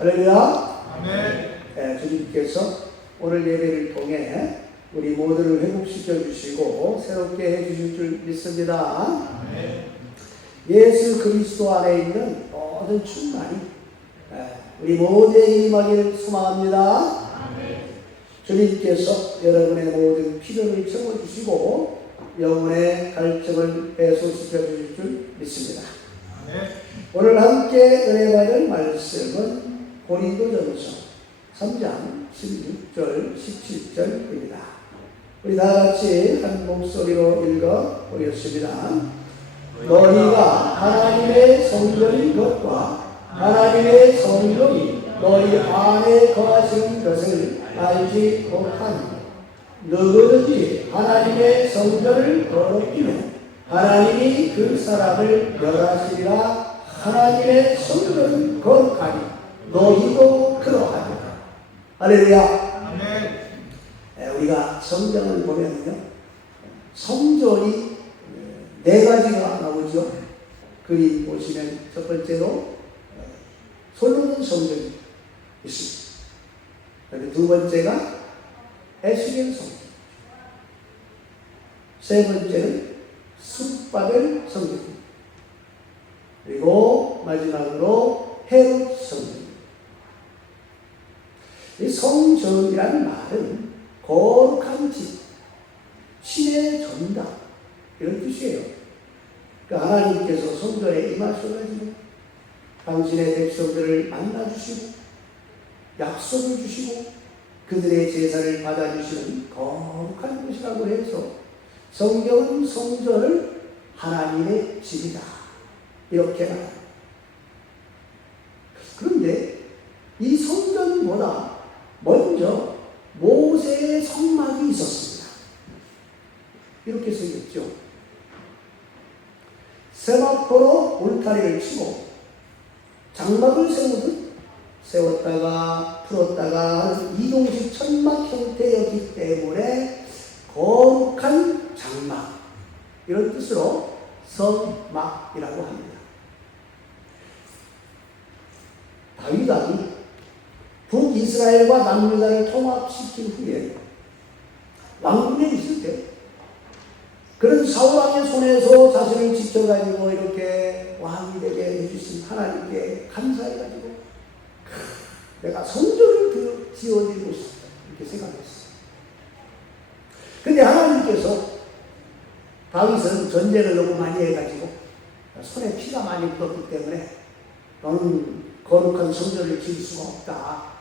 할렐루야. 아멘. 네, 주님께서 오늘 예배를 통해 우리 모두를 회복시켜 주시고 새롭게 해주실 줄 믿습니다. 아멘. 예수 그리스도 안에 있는 모든 충만이 우리 모두에게 임하기를 소망합니다. 주님께서 여러분의 모든 필요를 채워주시고 영혼의 갈증을 해소시켜 주실 줄 믿습니다. 오늘 함께 은혜 받을 말씀은 고린도전서 3장 16절 17절입니다. 우리 다같이 한 목소리로 읽어 보겠습니다. 너희가 하나님의 성전인 것과 하나님의 성령이 너희 안에 거하시는 것을 알지 못하니 누구든지 하나님의 성전을 더럽히면 하나님이 그 사람을 멸하시리라. 하나님의 성전은 거룩하니 너희도 그러하리라. 할렐루야. 아멘. 우리가 성경을 보면요, 성전이 네 가지가 나오죠. 그림 보시면 첫 번째로 솔로몬 성전이 있습니다. 그리고 두 번째가 에스겔 성전, 세 번째는 숫바벨 성전, 그리고 마지막으로 헤롯 성전. 이 성전이라는 말은 거룩한 집, 신의 전당 이런 뜻이에요. 그러니까 하나님께서 성전에 임하셔가지고 당신의 백성들을 만나주시고 약속을 주시고 그들의 제사를 받아주시는 거룩한 곳이라고 해서 성경은 성전을 하나님의 집이다 이렇게 말합니다. 그런데 이 성전보다 먼저 모세의 성막이 있었습니다. 이렇게 생겼죠. 세마포로 울타리를 치고 장막을 세웠다가 풀었다가 하는 이동식 천막 형태였기 때문에 거룩한 장막, 이런 뜻으로 성막이라고 합니다. 다윗 왕이 북이스라엘과 남유다를 통합시킨 후에 왕궁에 있을 때 그런 사울왕의 손에서 자신을 지켜가지고 이렇게 왕이 되게 해주신 하나님께 감사해가지고 내가 성전을 지어드리고 싶다 이렇게 생각했어요. 근데 하나님께서 다윗은 전쟁을 너무 많이 해가지고 손에 피가 많이 묻었기 때문에 너는 거룩한 성전을 지을 수가 없다.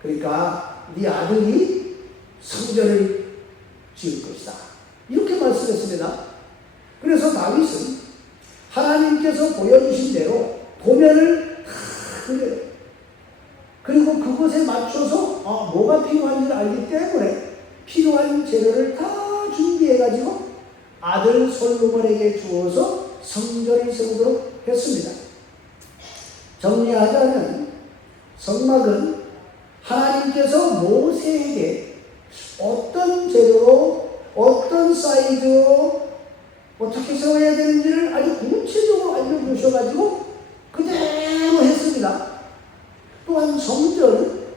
그러니까 네 아들이 성전을 지을 것이다. 이렇게 말씀했습니다. 그래서 다윗은 하나님께서 보여주신 대로 도면을 다 그려요. 그리고 그것에 맞춰서 뭐가 필요한지를 알기 때문에 필요한 재료를 다 준비해가지고 아들 솔로몬에게 주어서 성전을 세우도록 했습니다. 정리하자면 성막은 하나님께서 모세에게 어떤 재료로 어떤 사이즈로 어떻게 세워야 되는지를 아주 구체적으로 알려주셔가지고 그대로 했습니다. 또한 성전은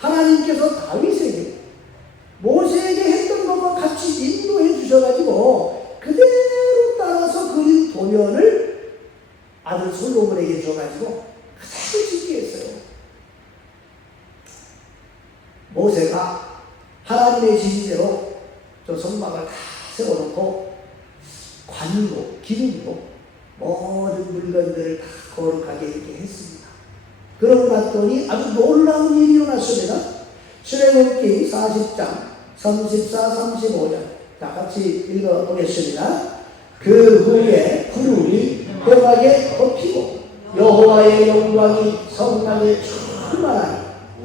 하나님께서 다윗에게 모세에게 했던 것과 같이 인도해 주셔가지고 그대로 따라서 그린 도면을 아들 솔로몬에게 줘가지고 그대로 짓게 했어요. 모세가 하나님의 지시대로 저 성막을 다 세워놓고 관으로 기름으로 모든 물건들을 다 거룩하게 이렇게 했습니다. 그러고 났더니 아주 놀라운 일이 일어났습니다. 출애굽기 40장 34, 35절 다 같이 읽어보겠습니다. 그 후에 구름이 회막에 덮이고 여호와의 영광이 성막에 충만하니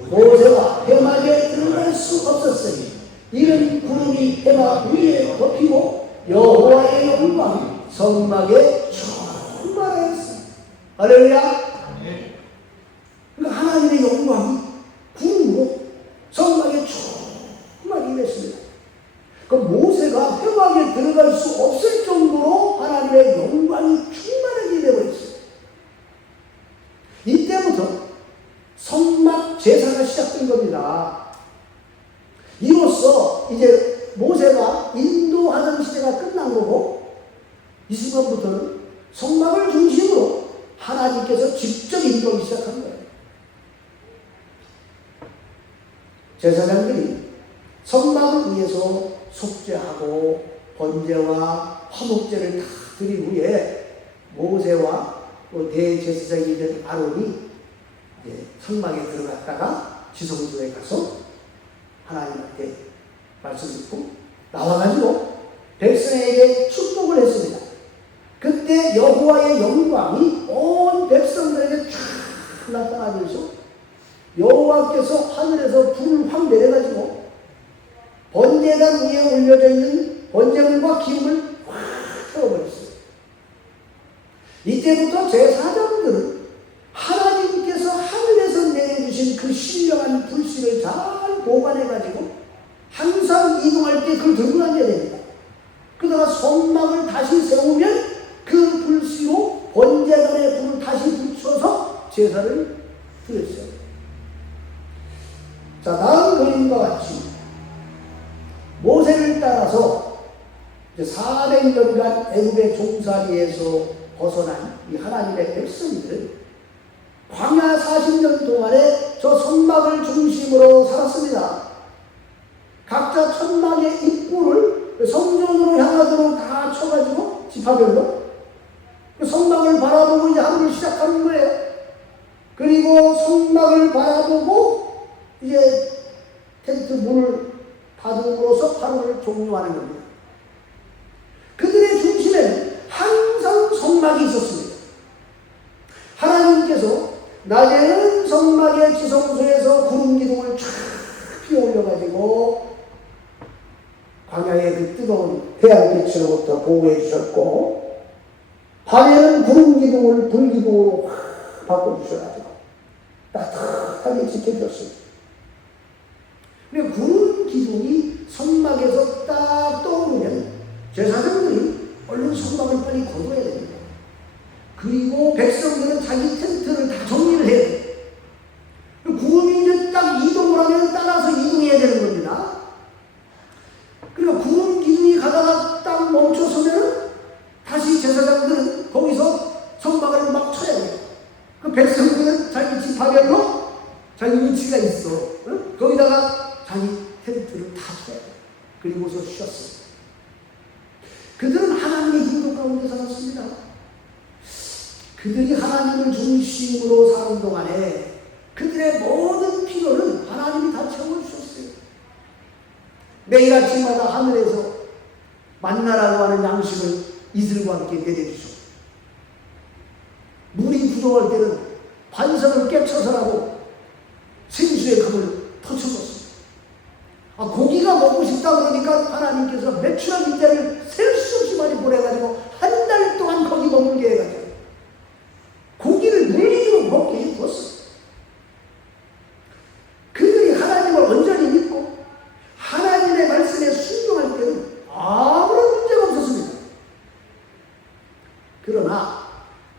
모세가 회막에 들어갈 수 없었으니 이는 구름이 회막 위에 덮이고 여호와의 영광이 성막에 충만하였습니다. 할렐루야. 그러니까 하나님의 영광이 구름으로 성막에 충만히 임했습니다. 그 모세가 회막에 들어갈 수 없을 정도로 하나님의 영광이 충만하게 되어버렸어요. 이때부터 성 이 순간부터는 성막을 중심으로 하나님께서 직접 인도하기 시작한 거예요. 제사장들이 성막을 위해서 속죄하고 번제와 화목제를 다 드린 후에 모세와 또 대제사장이 된 아론이 성막에 들어갔다가 지성소에 가서 하나님한테 말씀 듣고 나와가지고 백성에게 축복을 했습니다. 그때 여호와의 영광이 온 백성들에게 쫙 나타나면서 여호와께서 하늘에서 불을 확 내려가지고 번제단 위에 올려져 있는 번제물과 기름을 확 태워버렸어요. 이때부터 제사장들은 하나님께서 하늘에서 내려주신 그 신령한 불씨를 잘 보관해가지고 항상 이동할 때 그걸 들고 다녀야 됩니다. 그러다가 성막을 다시 세우면 그 불씨로 번제단에 불을 다시 붙여서 제사를 드렸어요. 자, 다음 그림과 같이 모세를 따라서 400년간 애굽의 종살이에서 벗어난 이 하나님의 백성들은 광야 40년 동안에 저 성막을 중심으로 살았습니다. 각자 천막의 입구를 성전으로 향하도록 다 쳐가지고 지파별로 그 성막을 바라보고 이제 하루를 시작하는 거예요. 그리고 성막을 바라보고 이제 텐트 문을 닫음으로써 하루를 종료하는 겁니다. 그들의 중심에는 항상 성막이 있었습니다. 하나님께서 낮에는 성막의 지성소에서 구름 기둥을 쫙 피어 올려가지고 광야의 그 뜨거운 태양빛으로부터 보호해 주셨고, 밤에는 구름 기둥을 불 기둥으로 확 바꿔주셔가지고 따뜻하게 지켜주셨습니다. 그리고 구름 기둥이 성막에서 딱 떠오르면 제사장들이 얼른 성막을 빨리 거둬야 됩니다. 그리고 백성들은 자기 텐트를 다 정리를 해야 돼요. 구름이 이제 딱 이동을 하면 따라서 이동해야 되는 겁니다. 그리고 구름 기둥이 가다가 딱 멈춰서면 다시 제사장들은 거기서 성막을 막 쳐야 돼요. 그 백성들은 자기 지파별로 자기 위치가 있어. 응? 거기다가 자기 텐트를 다 쳐야 돼요. 그리고서 쉬었어요. 그들은 하나님의 인도 가운데 살았습니다. 그들이 하나님을 중심으로 사는 동안에 그들의 모든 필요는 하나님이 다 채워주셨어요. 매일 아침마다 하늘에서 만나라고 하는 양식을 이슬과 함께 내려주셨고, 물이 부족할 때는 반석을 깨쳐서라도 생수의 컵을 터쳐줬습니다. 고기가 먹고 싶다 그러니까 하나님께서 매출한 이때를 셀 수 없이 많이 보내가지고 한 달 동안 거기 머물게 해가지고 고기를 물리로 먹게 해주었어요. 그들이 하나님을 온전히 믿고 하나님의 말씀에 순종할 때는 아무런 문제가 없었습니다. 그러나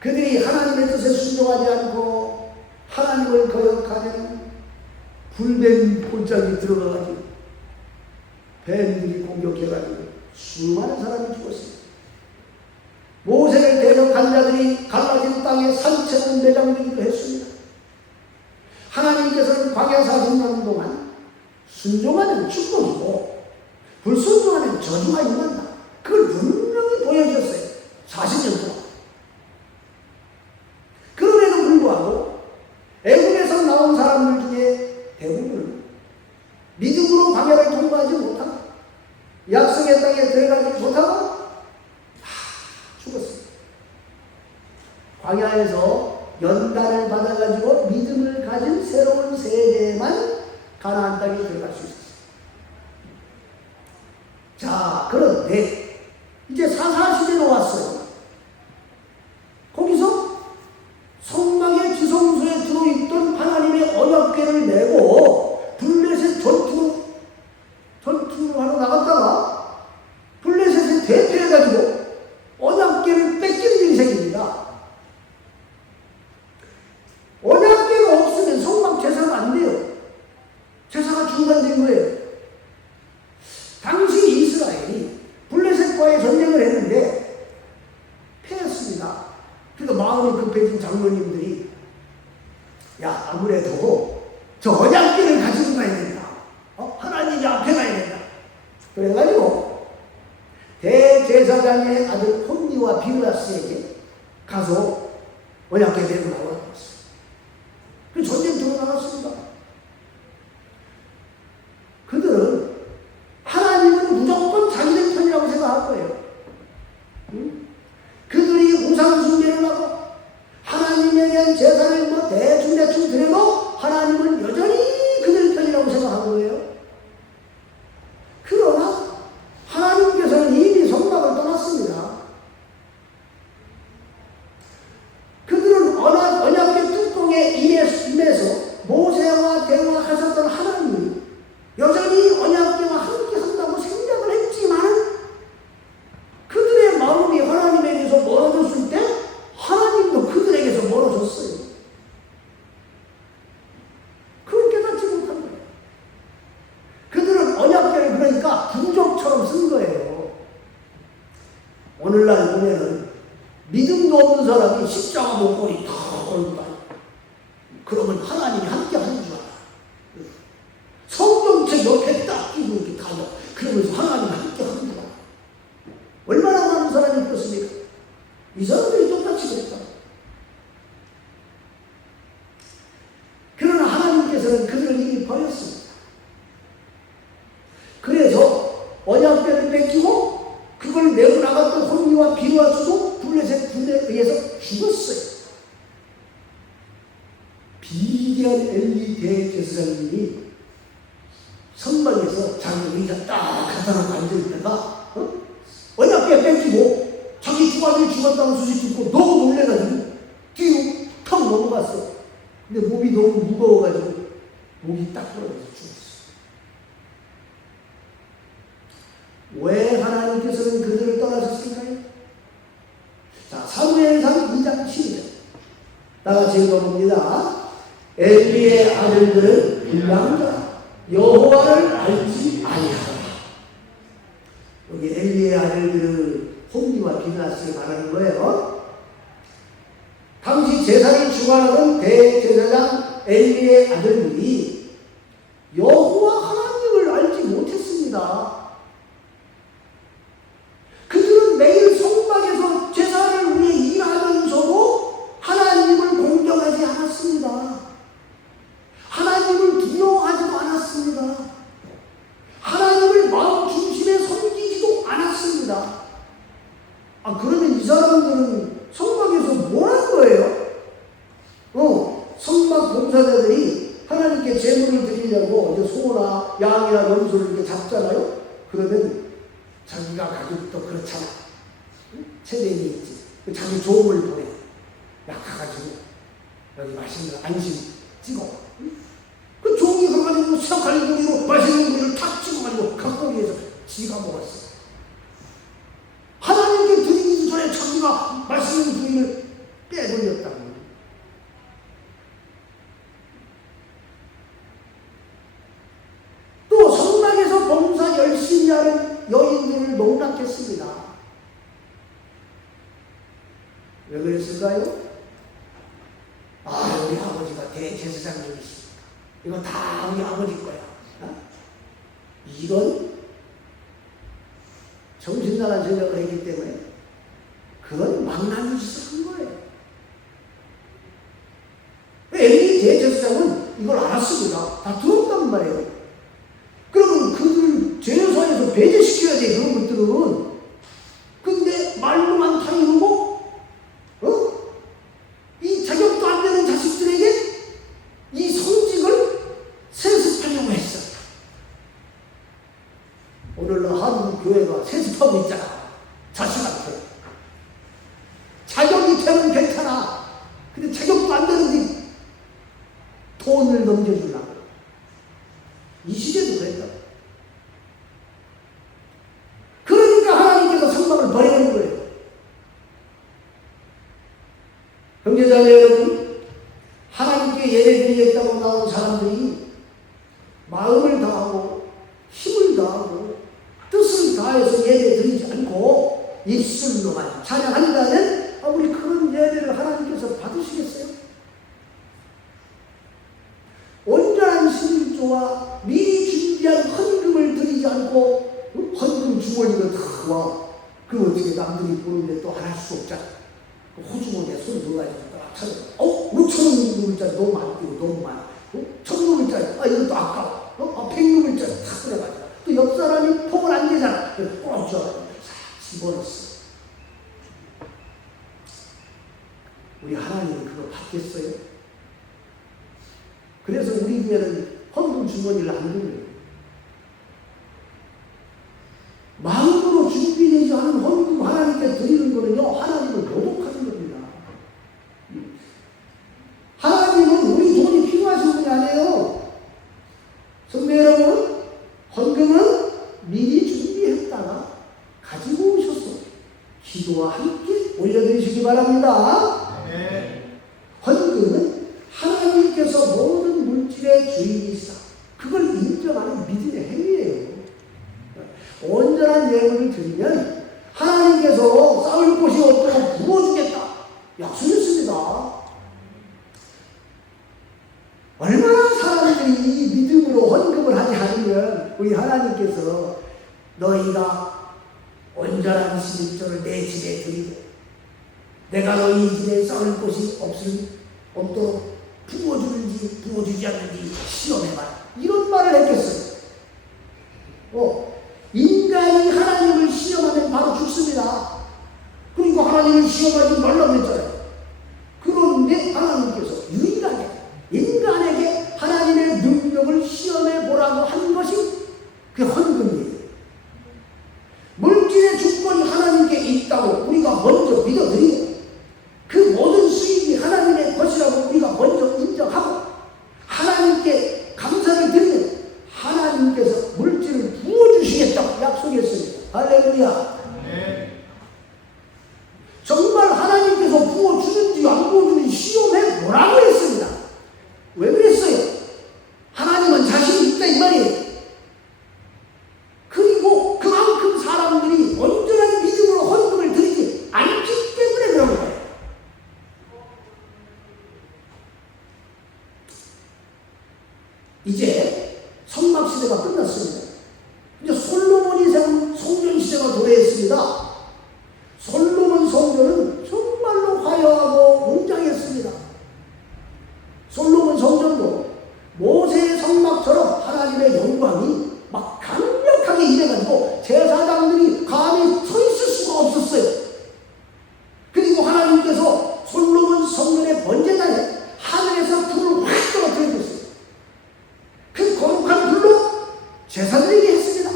그들이 하나님의 뜻에 순종하지 않고 하나님을 거역하면 불뱀 골짜기 들어가가지고 뱀들이 공격해가지고 수많은 사람이 죽었습니다. 모세를 대적한 자들이 갈라진 땅에 산채로 매장되기도 했습니다. 하나님께서는 광야 40년 동안 순종하는 축복이고 불순종하는 저주가 임한다. 그걸 분명히 보여주셨어요. 40년 동안. 그럼에도 불구하고 애굽에서 나온 사람들 중에 대부분은 믿음으로 광야를 통과하지 못하고 약속의 땅에 들어가지 못하고 죽었습니다. 광야에서 연단을 받아가지고 믿음을 가진 새로운 세대만 가나안 땅에 들어갈 수 있었어요. 자, 그런데 이제 사사시대로 왔어요. 거기서 성막의 지성소에 들어있던 하나님의 언약궤를 메고 블레셋 전투로 하러 나갔다가 블레셋에 대패해가지고 언약궤를 뺏기는 일이 생깁니다. 언약궤가 없으면 성막 제사가 안 돼요. 제사가 중단된 거예요. 당시 이스라엘이 블레셋과의 전쟁을 했는데 장로님들이 야 아무래도 저 언약궤를 가지고 가야 된다. 하나님 앞에 가야 된다. 그래가지고 대제사장의 아들 홈니와 비르아스에게 가서 언약궤 들고 나왔어요. 그 전쟁터로 나갔습니다. 그들은 하나님은 무조건 자기들 편이라고 생각할 거예요. 그들이 우상 숭배를 하고 하나님에 대한 제사를 뭐 대충 드려도 하나님은 여전히 그들 편이라고 생각한 거예요. 그러나 하나님께서는 이미 성막을 떠났습니다. 그들은 언약궤 뚜껑에 임해서 모세와 대화하셨던 하나님이 여전히 언약궤와 함께 한다고 생각을 했지만 그들의 마음이 하나님에게서 멀어졌을 때 하나님도 그들에게서 멀어졌어요. 그걸 깨닫지 못한 거예요. 그들은 언약궤를 그러니까 부적처럼 쓴 거예요. 오늘날 보면은 믿음도 없는 사람이 십자가 목걸이 다 걸고 다녀. 그러면 하나님이 함께 하는 줄 알아. 성경책 옆에 딱 끼고 이렇게 다녀. 그러면서 하나님이 함께 하는 줄 알아. 얼마나 많은 사람이 그렇습니까? 이 사람들이 똑같이 그랬다. 그러나 하나님께서는 그들을 이미 버렸습니다. 그래서 언약궤를 뺏기고 그걸 메고 나갔던 홈니와 비르아스도 블레셋 군대에 의해서 죽었어요. 비대한 엘리 대제사장님이 선방에서 자기 의자 딱 갖다 놓고 앉아있다가 언약궤 뺏기고 자기 두 아들이 죽었다는 소식 듣고 너무 놀래가지고 뒤로 턱 넘어갔어. 근데 몸이 너무 무거워가지고 목이 딱 떨어져서 죽었어. 왜 하나님께서는 그들을 떠나셨을까요? 자, 사무엘상 2장 12절 나같이 읽어봅니다. 엘리의 아들들은 불량자 여호와를 알지 아니하라. 여기 엘리의 아들들은 홈니와 비르아스를 말하는 거예요. 당시 제사를 주관하던 대제사장 엘리의 아들들이 여호와 하나님을 알지 못했습니다. 그들은 매일 성막에서 제사를 위해 일하면서도 하나님을 공경하지 않았습니다. 하나님을 두려워하지도 않았습니다. 하나님을 마음 중심에 섬기지도 않았습니다. 그러면 이 사람들은 성막에서 뭘 한 거예요? 성막 봉사자들이 하나님께 제물을 드리려고 이제 소나 양이나 염소를 이렇게 잡잖아요? 그러면 자기가 가족도 그렇잖아. 체대인이 있지. 자기 종을 보내. 약가가지고 여기 맛있는 안심 찍어. 그 종이 가가지고 수확할 고기로 맛있는 고기를 탁 찍어가지고 각고기에서 지가 먹었어. 하나님께 드리기 전에 자기가 맛있는 고기를 빼돌렸다고. 또 성막에서 봉사 열심히 하는 여인들을 농락했습니다. 왜 그랬을까요? 우리 아버지가 대제사장님이시니까 이거 다 우리 아버지 거야. 이런 정신나간 생각을 했기 때문에 그건 망나니 짓을 한 거예요. 엘리 대제사장은 이걸 알았습니다. 다 들었단 말이에요. 그러면 그들 제사에서 배제시켜야 돼, 그런 것들은. 근데 말로만 다 이루고 이 자격도 안 되는 자식들에게 이 성직을 세습하려고 했어. 오늘날 한국 교회가 세습하고 있잖아. 자식한테. 자격이 되면 괜찮아. 근데 자격도 안 되는데 돈을 넘겨주려고. 이 시대도 그랬다. 그러니까 하나님께서 성막을 버리는 거예요. 형제자매 여러분, 하나님께 예배드리겠다고 나온 사람들이 마음을 다하고 힘을 다하고 뜻을 다해서 예배드리지 않고 입술로만 찬양한다면 우리 그런 예배를 하나님께서 받으시겠어요? 온전한 11조와 미리 준비한 헌금을 드리지 않고 헌금 주머니가 다 와. 그 어떻게 남들이 보는데 또 안 할 수 없잖아. 호주머니에 손 들어가지고 딱 찾아. 5,000원 물짜리 너무 많고 너무 많아. 1,000원짜리 이것도 아까워. 100원짜리 다 그래가지고 또 옆 사람이 통을 안 되잖아. 그래서 꽂혀가지고 집어넣었어. 우리 하나님은 그거 받겠어요? 그래서 우리 교회는 헌금 주머니를 안 들어요. 마음으로 준비되지 않은 헌금 하나님께 드리는 거는요, 하나님을 모독하는 겁니다. 하나님은 우리 돈이 필요하신 분이 아니에요. 성도 여러분, 헌금은 미리 준비했다가 가지고 오셔서 기도와 함께 올려드리시기 바랍니다. 헌금은 하나님께서 모든 물질의 주인이시다. 그걸 인정하는 믿음의 행위예요. 온전한 예물을 드리면 하나님께서 쌓을 곳이 없도록 부어주겠다 약속했습니다. 얼마나 사람들이 믿음으로 헌금을 하지 않으면 우리 하나님께서 너희가 온전한 11조를 내 집에 드리고 내가 너희 집에 쌓을 곳이 없도록 부어주는지 부어주지 않는지 시험해봐라. 이런 말을 했겠어요. 인간이 하나님을 시험하면 바로 죽습니다. 그러니까 하나님을 시험하지 말라고 했잖아요. 그런데 하나님께서 유일하게 인간에게 하나님의 능력을 시험해 보라고 한 것이 그 헌금이에요. 물질의 주권이 하나님께 있다고 우리가 먼저 믿어드리고 그 모든 수익이 하나님의 것이라고 우리가 먼저 인정하고 하나님께 감사를 드리면 하나님께서 물질을 부어주시겠다고 약속했습니다. 할렐루야. 네. 정말 하나님께서 부어주는지 안 부어주는지 시험해 보라고 했습니다. 왜 그랬어요? 하나님은 자신이 있다 이 말이에요. 그리고 그만큼 사람들이 온전한 믿음으로 헌금을 드리지 않기 때문에 그런 거예요. 이제 성막시대가 끝났습니다. 이제 솔로몬이 세운 성전시대가 도래했습니다. 솔로몬 성전은 정말로 화려하고 웅장했습니다. 솔로몬 성전도 모세의 성막처럼 하나님의 영광이 막 강력하게 임해가지고 제사장들이 감히 서 있을 수가 없었어요. 그리고 하나님께서 솔로몬 성전의 번제단에 하늘에서 불을 확 떨어뜨려줬어요. 그 거룩한 불로 제사드리게 했습니다.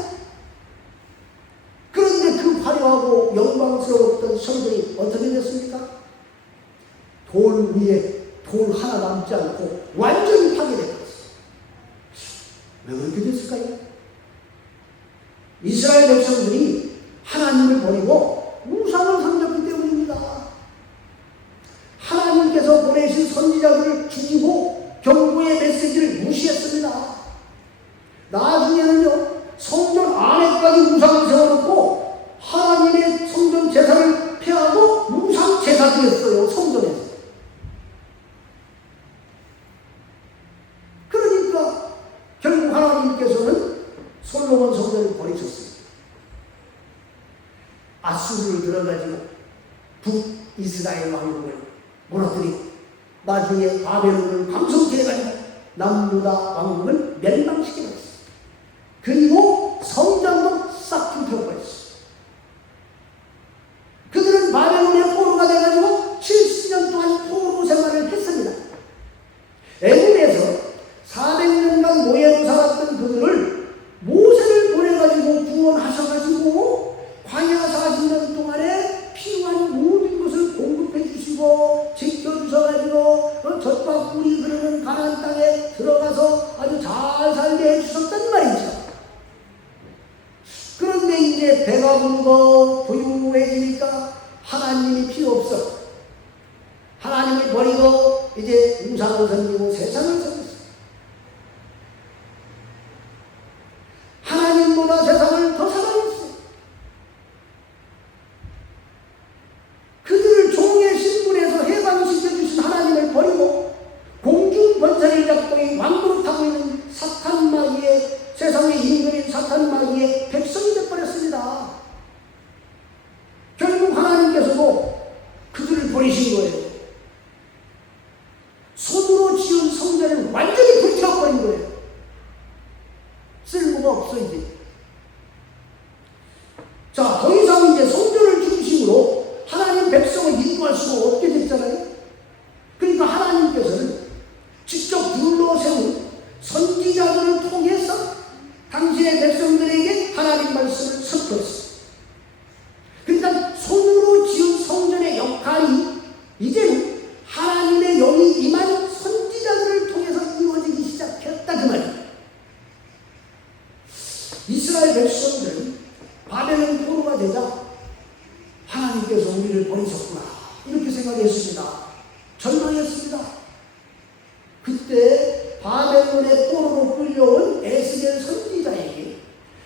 그런데 그 화려하고 영광스러웠던 성전이 어떻게 됐습니까? 돌 위에 돌 하나 남지 않고 완전히 파괴되었어요. 왜 그렇게 됐을까요? 이스라엘 백성들이 하나님을 버리고 우상을 섬겼기 때문입니다. 하나님께서 보내신 선지자들을 죽이고 경고의 메시지를 무시했습니다. 나중에는요, 성전 안에까지 우상을 세워놓고 하나님의 성전 제사를 폐하고 우상 제사드렸어요. 성전에서. 그러니까 결국 하나님께서는 솔로몬 성전을 버리셨습니다. 아수르를 들어가지고 북이스라엘 왕국을 무너뜨리고 나중에 바벨론을 감성케 해가지고 남유다 왕국을 멸망시켜버렸어요. 그리고 성전도 싹 불태워버렸어요. 그들은 바벨론의 포로가 돼가지고 70년 동안 포로 생활을 했습니다. 애굽에서 400년간 노예로 살았던 그들을 모세를 보내가지고 구원하셔가지고 광야 40년 동안에 필요한 모든 것을 공급해 주시고 지켜주셔가지고 젖과 꿀이 흐르는 가나안 땅에 들어가서 아주 잘 살게 해주셨단 말이죠. 그런데 이제 배가 부르고 부유해지니까 하나님이 필요 없어. 하나님을 버리고 이제 우상을 섬기고 세상을 섬겼어. 하나님보다 세상을 더 사랑했어요. 그들을 종의 신분에서 백성을 인도할 수가 없게 됐잖아요. 그러니까 하나님께서는 직접 불러세운 선지자들을 통해서 당신의 백성들에게 하나님 말씀을 선포했어요. 그러니까 손으로 지은 성전의 역할이 이제는 하나님의 영이 임한 선지자들을 통해서 이루어지기 시작했다 그 말이에요. 이스라엘 백성들은 바벨론 포로가 되자 하나님께서 우리를 버리셨구나 이렇게 생각했습니다. 절망했습니다. 그때 바벨론의 포로로 끌려온 에스겔 선지자에게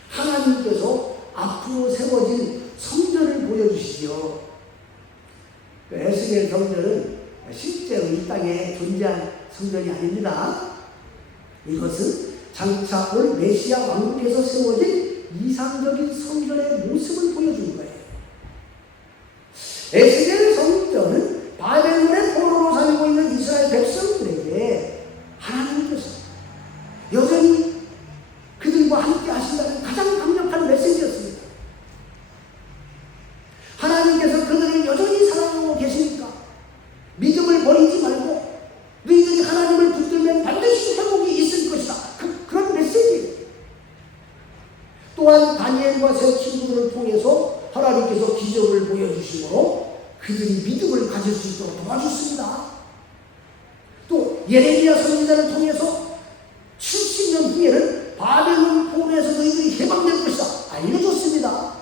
하나님께서 앞으로 세워진 성전을 보여주시죠. 에스겔 성전은 실제로 이 땅에 존재한 성전이 아닙니다. 이것은 장차 올 메시아 왕국에서 세워진 이상적인 성전의 모습을 보여주는 거예요. 에스겔 성전은 바벨론의 포로로 살고 있는 이스라엘 백성들에게 하나님께서 여전히 그들과 함께 하신다는 가장 강력한 메시지였습니다. 하나님께서 그들을 여전히 사랑하고 계시니까 믿음을 버리지 말고 너희들이 하나님을 붙들면 반드시 회복이 있을 것이다. 그런 메시지예요. 또한 다니엘과 세 친구들을 통해서 하나님께서 기적을 보여주심으로 그들이 믿음을 가질 수 있도록 도와줬습니다. 또 예레미야 선지자를 통해서 70년 후에는 바벨론 포로에서 너희들이 해방될 것이다 알려줬습니다.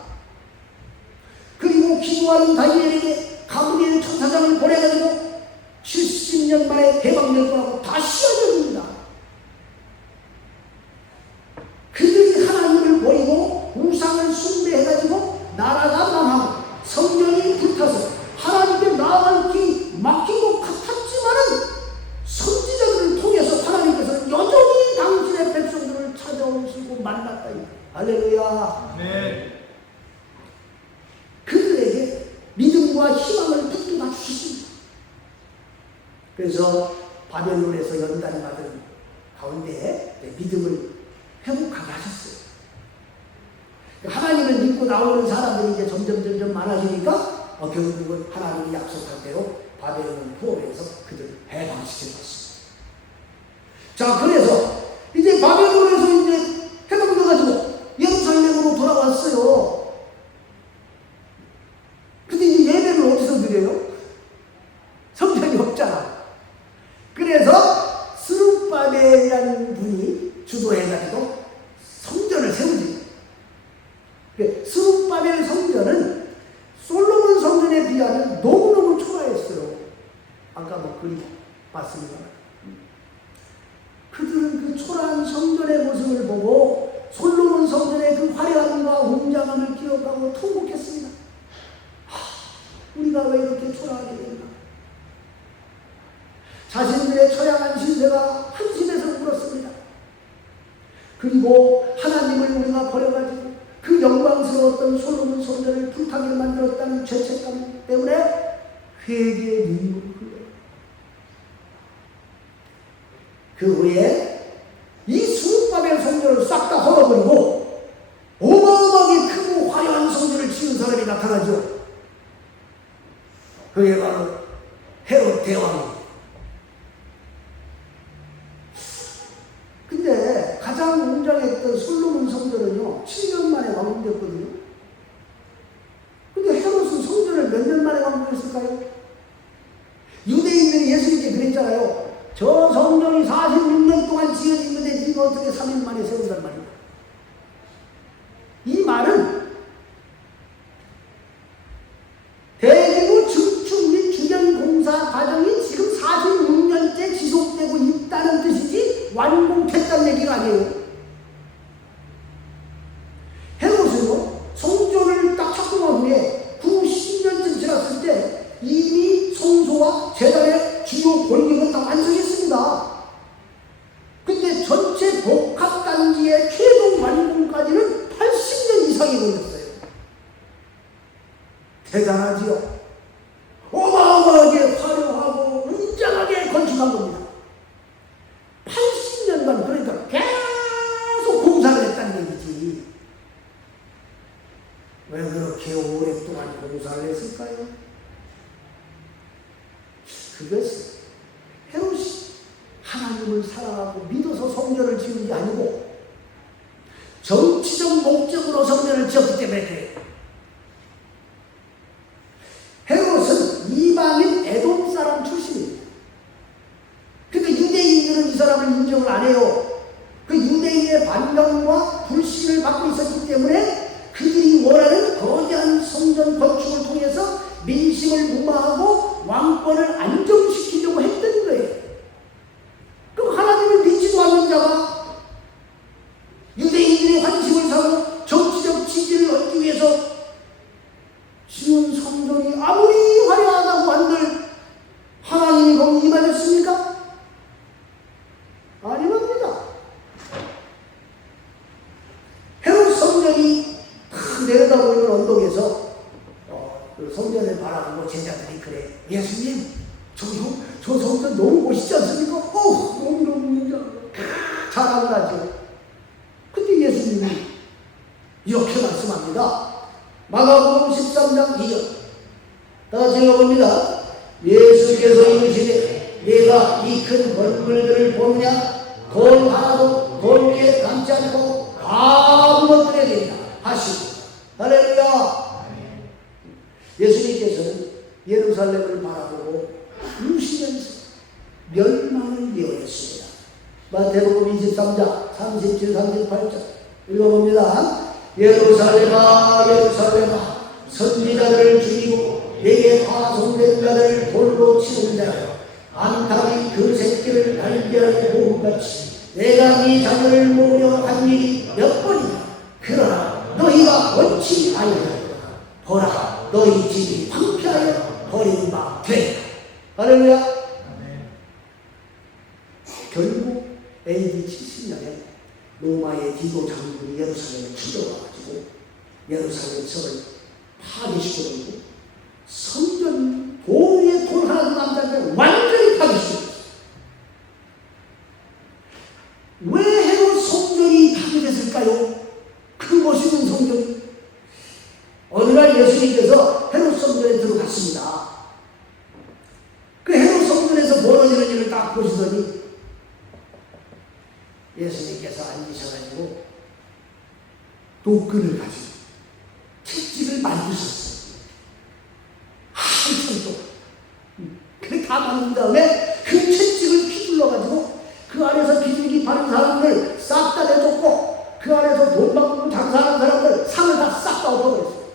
그리고 기도하는 다니엘에게 가브리엘 천사장을 보내가지고 70년 만에 해방될 거라고 다시 알려줍니다. 그들이 하나님을 버리고 우상을 숭배해가지고 나라가 망하고 성전이 불타서 하나님께 나아갈 길이 막힌 것 같았지만은 선지자들을 통해서 하나님께서 여전히 당신의 백성들을 찾아오시고 만났다. 할렐루야. 네. 그들에게 믿음과 희망을 북돋아 주셨습니다. 그래서 바벨론에서 연단받은 가운데 믿음을 회복하게 하셨어요. 하나님을 믿고 나오는 사람들이 이제 점점 많아지니까 결국은 하나님이 약속한 대로 바벨론 포로에서 그들을 해방시킨 것입니다. 자, 그래서 이제 바벨론에서 이제 해방돼가지고 예루살렘으로 돌아왔어요. 근데 이제 예배를 어디서 드려요? 성전이 없잖아. 그래서 스룹바벨이라는 분이 주도해가지고 성전을 세우지. 스룹바벨 성전은 솔로몬 성전에 비하면 너무너무 초라했어요. 아까 그림 봤습니다. 그들은 그 초라한 성전의 모습을 보고 솔로몬 성전의 그 화려함과 웅장함을 기억하고 통곡했습니다. 우리가 왜 이렇게 초라하게 됐나? 자신들의 처량한 신세가 한심해서 울었습니다. 그리고 하나님을 우리가 버려가지고 그 영광스러웠던 솔로몬 성전을 불타게 만들었다는 죄책감 때문에 회개의 눈물을 흘려요. 그 후에 이 스룹바벨 성전을 싹 다 헐어버리고 어마어마하게 크고 화려한 성전을 지은 사람이 나타나죠. 그게 바로 헤롯 대왕입니다. 근데 가장 웅장했던 솔로몬 성전은요 7년 만에 완공됐거든요. 근데 헤롯은 성전을 몇 년 만에 완공했을까요? 유대인들이 예수님께 그랬잖아요. 저 성전이 46년 동안 지어진 건데 네가 어떻게 3일 만에 세운단 말이야. 이 말은 대규모 증축 및 주변 공사 과정이 지금 46년째 지속되고 있다는 뜻이지 완공됐다는 얘기가 아니에요. 헤롯은요 성전을 딱 착공한 후에 90년쯤 지났을 때 이미 성소와 제단의 주요 권력은 다 완성했습니다. 근데 전체 복합단지의 그것은 헤롯이 하나님을 사랑하고 믿어서 성전을 지은 게 아니고 정치적 목적으로 성전을 지었기 때문에 그래요. 헤롯은 이방인 에돔 사람 출신입니다. 그러니까 유대인들은 이 사람을 인정을 안 해요. 그 유대인의 반감과 불신을 받고 있었기 때문에 그들이 원하는 거대한 성전 건축을 통해서 민심을 무마하고 왕권을 안정시키려고 했던 거예요. 그럼 하나님을 믿지도 않는 자가 유대인들의 관심을 사고 정치적 지지를 얻기 위해서 지은 성전이 아무리 화려하다고 한들 하나님이 거기 임하셨습니까? 아닙니다. 헤롯 성전이 탁 내려다보이는 언덕에서 그 성전을 바라보고 제자들이 그래, 예수님 저 성전 너무 멋있지 않습니까? 너무 자랑하죠. 근데 예수님이 이렇게 말씀합니다. 마가복음 13장 2절 다 같이 읽어봅니다. 예수께서 이르시되 내가 이 큰 벌물들을 보느냐? 돌 하나도 돌 위에 남지 않고 아무것도 되리라 하시고. 할렐루야. 예수님께서는 예루살렘을 바라보고 우시면서 멸망을 예언했습니다. 마태복음 23장 37, 38절 읽어봅니다. 예루살렘아 예루살렘아 선지자들을 죽이고 내게 파송된 자들을 돌로 치는 자여 암탉이 그 새끼를 날개하는 모음같이 내가 네 자녀를 모으려 한 일이 몇 번이냐. 그러나 너희가 원치 아니하였다. 보라 너희 집이 황폐하여 버린 바 되리라. 할렐루야. 결국 AD 70년에 로마의 디도 장군이 예루살렘에 쳐들어와가지고 예루살렘 성을 파괴시켜버리고 성전 돌 위에 돌 하나도 남지 않게 완전히 파괴시켰어요. 왜 헤롯 성전이 파괴됐을까요? 그 멋있는 성전이. 어느 날 예수님께서 헤롯 성전에 들어갔습니다. 그 헤롯 성전에서 벌어지는 일을 딱 보시더니 예수님께서 앉으셔가지고 도끈을 가지고 채찍을 만드셨어요. 한참 동안. 그렇게 다 만든 다음에 그 채찍을 휘둘러가지고 그 안에서 비둘기 바른 사람들 싹 다 내줬고 그 안에서 돈 받고 장사하는 사람들 상을 다 싹 다 엎어버렸어요.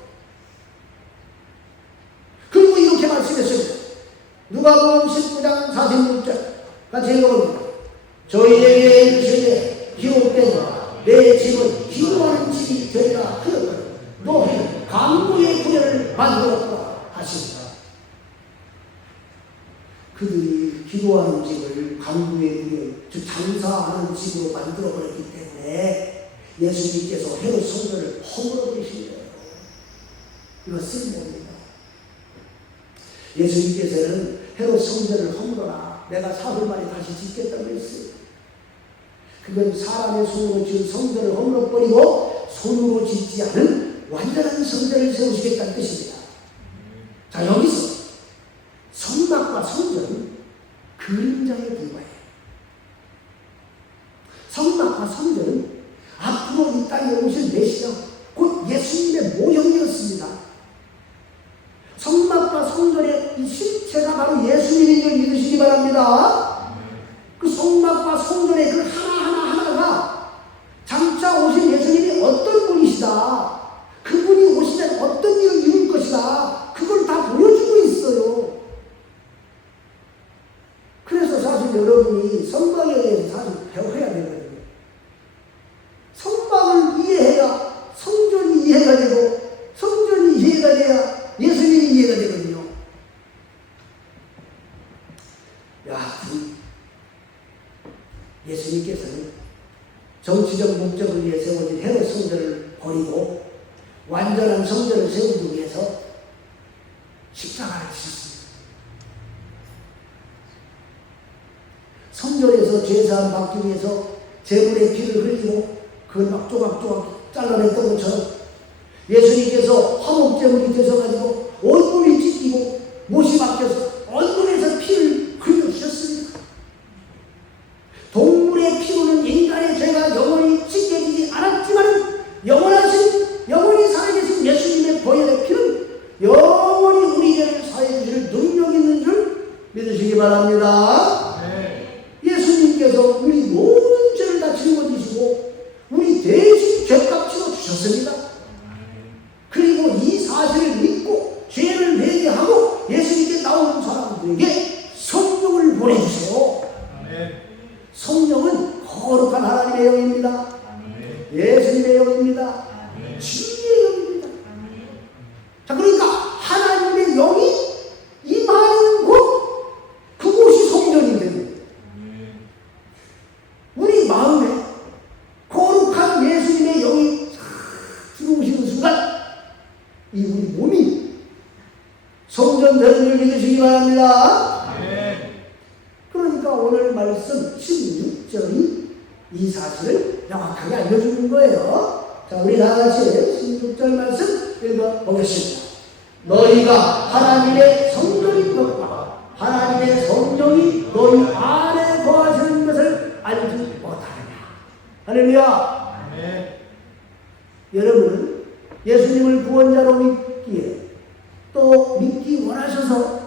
그리고 이렇게 말씀했습니다. 누가복음 19장 46절 같이 읽어봅니다. 저희에게 이르시되 기록된 내 집은 기도하는 집이 되리라 하였거늘 너희는 강도의 구례를 만들었다 하십니다. 그들이 기도하는 집을 강도의 구례, 즉 장사하는 집으로 만들어버렸기 때문에 예수님께서 헤롯 성전을 허물어버리신 거예요. 이거 쓸모입니다. 예수님께서는 헤롯 성전을 허물어라, 내가 사흘 만에 다시 짓겠다고 했어요. 그건 사람의 손으로 지은 성전을 허물어버리고 손으로 짓지 않은 완전한 성전을 세우시겠다는 뜻입니다. 자, 여기서 성막과 성전은 그림자에 불과해요. 성막과 성전은 앞으로 이 땅에 오실 메시아, 곧 예수님의 모형이었습니다. 성막과 성전의 이 실체가 바로 예수님인 줄 믿으시기 바랍니다. 그 성막과 성전의 그 하나하나가 장차 오신 예수님이 어떤 분이시다, 그분이 오시면 어떤 일을 이룰 것이다, 그걸 다 보여주고 있어요. 그래서 사실 여러분이 성막에 대해서 사실 배워야 되거든요. 성막을 이해해야 성전이 이해가 되고, 성전이 이해가 돼야 예수님이 이해가 되거든요. 예수님께서는 정치적 목적을 위해 세워진 헤롯 성전을 버리고 완전한 성전을 세우기 위해서 십자가를 지셨습니다. 성전에서 제사함 받기 위해서 제물의 피를 흘리고 그걸 막 조각조각 잘라냈던 것처럼 예수님께서 화목제물이 되셔가지고 얼굴이 찢기고 못이 막혀서 얼굴에서 피를 믿으시기 바랍니다. 네. 예수님께서 우리 모든 죄를 다 짊어지시고 우리 대신 죄값 치러주셨습니다. 그리고 이 사실을 믿고 죄를 회개하고 예수님께 나오는 사람들에게 성령을 보내주세요. 성령은 거룩한 하나님의 영입니다. 예수님의 영입니다. 진리의 영입니다. 자, 그러니까 하나님의 영이 임하는 곳, 그곳이 성전이 됩니다. 우리 마음에 거룩한 예수님의 영이 들어오시는 순간 이 우리 몸이 성전 되는 줄 믿으시기 바랍니다. 그러니까 오늘 말씀 16절이 이 사실을 명확하게 알려주는 거예요. 자, 우리 다 같이 16절 말씀 읽어보겠습니다. 너희가 하나님의 성전인 것과 하나님의 성령이 너희 안에 거하시는 것을 알지 못하느냐. 할렐루야. 여러분은 예수님을 구원자로 믿기에 또 믿기 원하셔서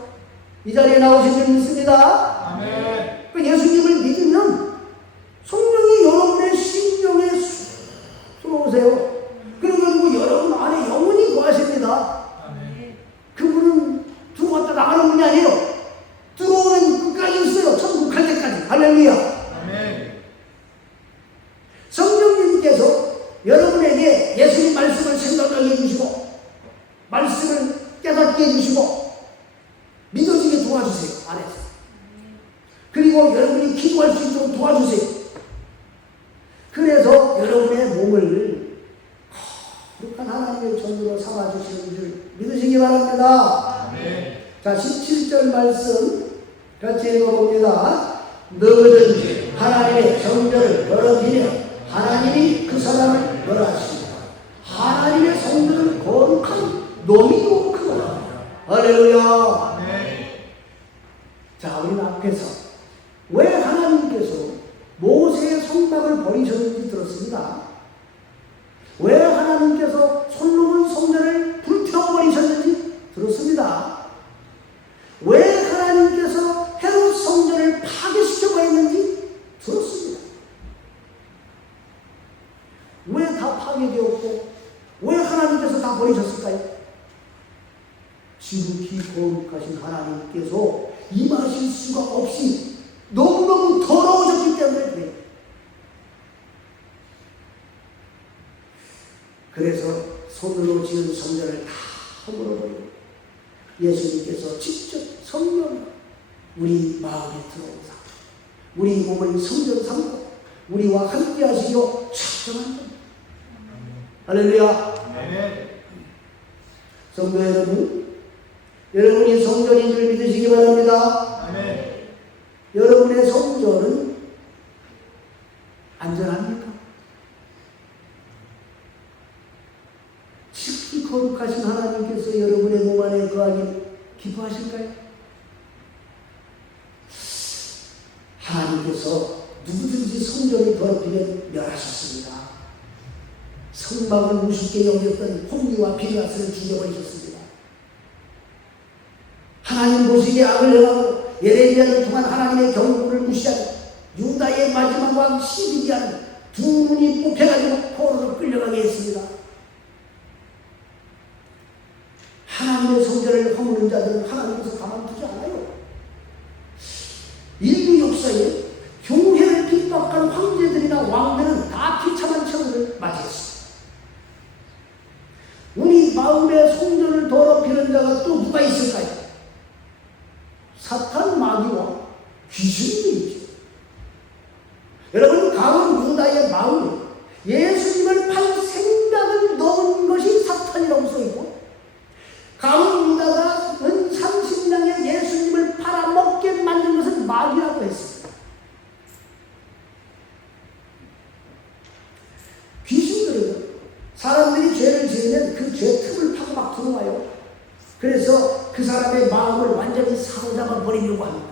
이 자리에 나오신 줄 믿습니다. 그 예수님을 믿으면 성령이 여러분의 심령에 들어오세요. 그래가지고 여러분 안에 영원히 거하십니다. 그분은 들어왔다 나가는 분이 아니에요. 들어오는 끝까지 있어요. 천국 갈 때까지. 할렐루야. 성령님께서 여러분에게 예수님 말씀을 생각하게 해주시고 말씀을 깨닫게 해주시고 믿어지게 도와주세요. 안에서. 그리고 여러분이 기도할 수 있도록 도와주세요. 그래서 여러분의 몸을 거룩한 하나님의 전으로 삼아주시는 줄 믿으시기 바랍니다. 자, 17절 말씀 같이 읽어봅니다. 누구든지 하나님의 성전을 더럽히면 하나님이 그 사람을 멸하십니다. 하나님의 성전을 거룩한 놈이도 그거라. 할렐루야. 자, 우리는 앞에서 왜 하나님께서 모세의 성막을 버리셨는지 들었습니다. 왜 하나님께서 솔로몬 성전을 불태워버리셨는지 들었습니다. 왜 하나님께서 헤롯 성전을 파괴시켜버렸는지 들었습니다. 왜 다 파괴되었고 왜 하나님께서 다 버리셨을까요? 지극히 거룩하신 하나님께서 임하실 수가 없이 너무너무 더러워졌기 때문에 그래요. 그래서 손으로 지은 성전을 다 허물어버리고 예수님께서 직접 성령 우리 마음에 들어오사 우리 몸을 성전 삼고 우리와 함께 하시려 작정한 겁니다. 할렐루야. 성도 여러분, 여러분이 성전인 줄 믿으시기 바랍니다. 여러분의 성전은 안전합니까? 특히 거룩하신 하나님께서 여러분의 몸 안에 거하길 기뻐하실까요? 하나님께서 누구든지 성전을 더럽히면 멸하셨습니다. 성막을 우습게 여겼던 홈리와 비라스를 죽여버리셨습니다. 하나님 보시기에 악을 행하고 예레미야를 통한 하나님의 경고를 무시한 유다의 마지막 왕 시드기야는 두 눈이 뽑혀가지고 포로로 끌려가게 했습니다. 하나님의 성전을 허무는 자들은 하나님께서 가만두지 않아요. 인류 역사에 교회를 핍박한 황제들이나 왕들은 다 비참한 처우를 맞이했습니다. 우리 마음의 성전을 더럽히는 자가 또 누가 있을까요? 사탄, 마귀와 귀신도 있죠. 여러분, 강은 유다의 마음에 예수님을 팔 생각을 넣은 것이 사탄이라고 써있고, 강은 유다가 은 30냥에 예수님을 팔아먹게 만든 것은 마귀라고 했습니다. 귀신들은 사람들이 죄를 지으면 그 죄 틈을 파고 막 들어와요. 그래서 그 사람의 마음을 완전히 사로잡아 버리려고 합니다.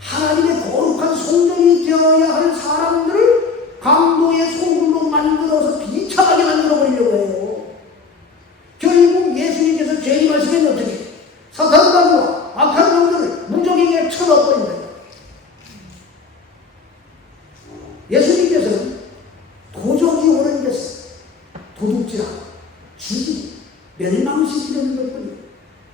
하나님의 거룩한 성전이 되어야 할 사람들을 강도의 소굴로 만들어서 비참하게 만들어 버리려고 해요. 결국 예수님께서 죄임하시면 어떻게? 사탄과 악한 놈들을 죽어버린다. 예수님께서는 도적이 오는 것은 도둑질하고 죽이고 멸망시키는 것뿐이고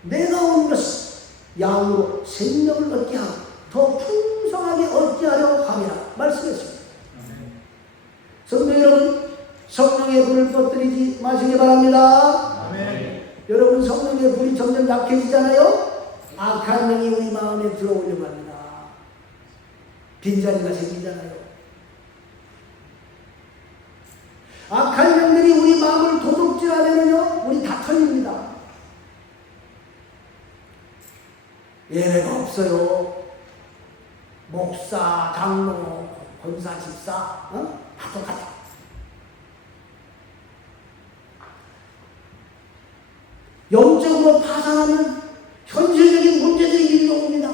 내가 온 것은 양으로 생명을 얻게 하고 더 풍성하게 얻게 하려고 함이라 말씀했습니다. 성도 여러분, 성령의 불을 꺼뜨리지 마시기 바랍니다. 아멘. 여러분, 성령의 불이 점점 약해지잖아요. 악한 영이 우리 마음에 들어오려고 합니다. 빈자리가 생기잖아요. 악한 영들이 우리 마음을 도둑질하면요 우리 다 털립니다. 예외가 없어요. 목사, 장로, 권사, 집사, 다 똑같아. 영적으로 파산하면 현실적인 문제들이 일어옵니다.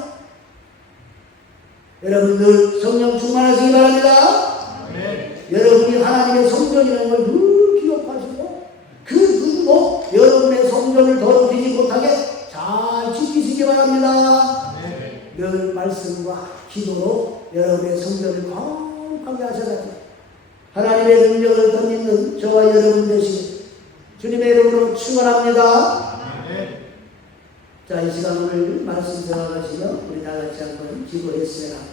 여러분들 성령 충만하시기 바랍니다. 아멘. 여러분이 하나님의 성전이라는 걸 늘 기억하시고 그 누구도 여러분의 성전을 더럽히지 못하게 잘 지키시기 바랍니다. 아멘. 늘 말씀과 기도로 여러분의 성전을 거룩하게 하셔가지고 하나님의 능력을 덧입는 저와 여러분 되시길 주님의 이름으로 축원합니다. 아멘. 자, 이 시간 오늘 말씀 들어가시며 우리 다 같이 한번 기도했어야 합니다.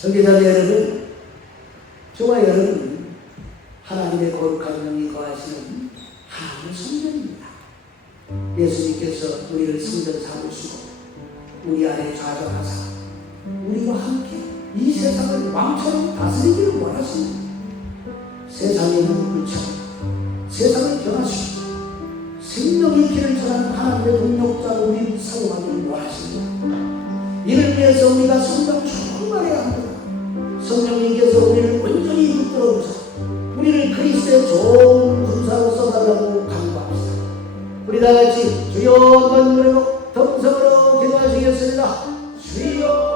형제자매 여러분, 저와 여러분은 하나님의 거룩한 영이 거하시는 하나님의 성전입니다. 예수님께서 우리를 성전 삼으시고 우리 안에 좌정하사 우리와 함께 이 세상을 왕처럼 다스리기를 원하십니다. 세상의 눈물처럼 세상을 변화시키고 생명의 길을 전하는 하나님의 동력자로 우리를 사용하기를 원하십니다. 이를 위해서 우리가 성령 충만해야 합니다. 성령님께서 우리를 온전히 붙들어 주사 우리를 그리스도의 좋은 군사로 써달라고 간구합시다. 우리 다 같이 주여 한번 노래로 동성으로 기도하시겠습니다. 주여